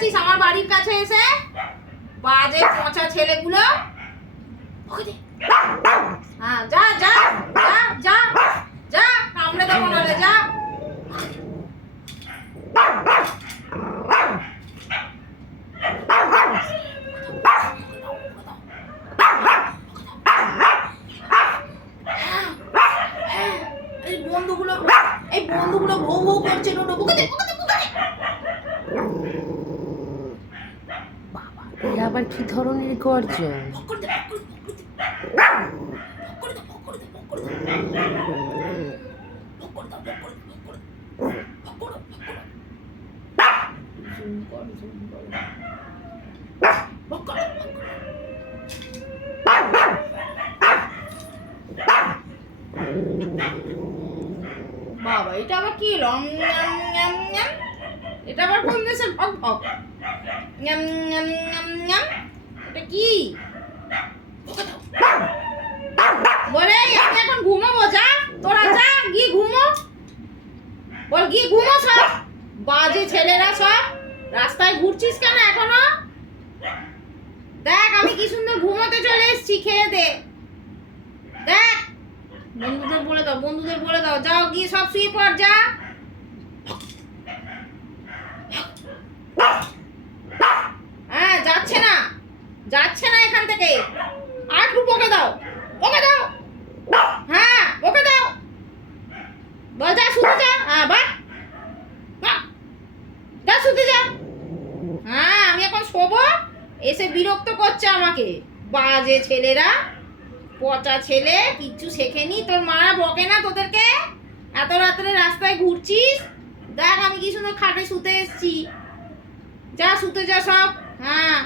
যাচ্ছিস আমার বাড়ির কাছে এসে? বাজে পচা ছেলেগুলো। হ্যাঁ যা যা যা যা যা, কামড়ে দেবো নাহলে যা। এই বন্ধুগুলো ভৌ ভৌ করছে। বাবা, আবার কি ধরনের গর্জন? বাবা এটা আবার কি রং? এটা আবার কোন দেশের ভক ভক? এটা কি বলে? আমি এখন ঘুমাবো। যা তোরা যা, গিয়ে ঘুমো। বল গিয়ে ঘুমো সব। বাজে ছেলেরা সব। রাস্তায় ঘুরছিস কেন এখনো? দেখ আমি কি সুন্দর ঘুমোতে চলে এসেছি, খেয়ে দে। দেখ বন্ধুদের বলে দাও যাও গিয়ে সব শুয়ে পড়। যা হ্যাঁ, যাচ্ছে না এখান থেকে। আর একটু বকে দাও। হ্যাঁ বকে দাও। বল যা শুতে যা। হ্যাঁ যা শুতে যা। হ্যাঁ আমি এখন শোবো। এসে বিরক্ত করছে আমাকে। বাজে ছেলেরা, পচা ছেলে, কিচ্ছু শেখেনি। তোর মা বকে না তোদেরকে? এত রাত্রে রাস্তায় ঘুরছিস। দেখ আমি কি সুন্দর খাটে শুতে এসছি। যা শুতে যা সব। হ্যাঁ।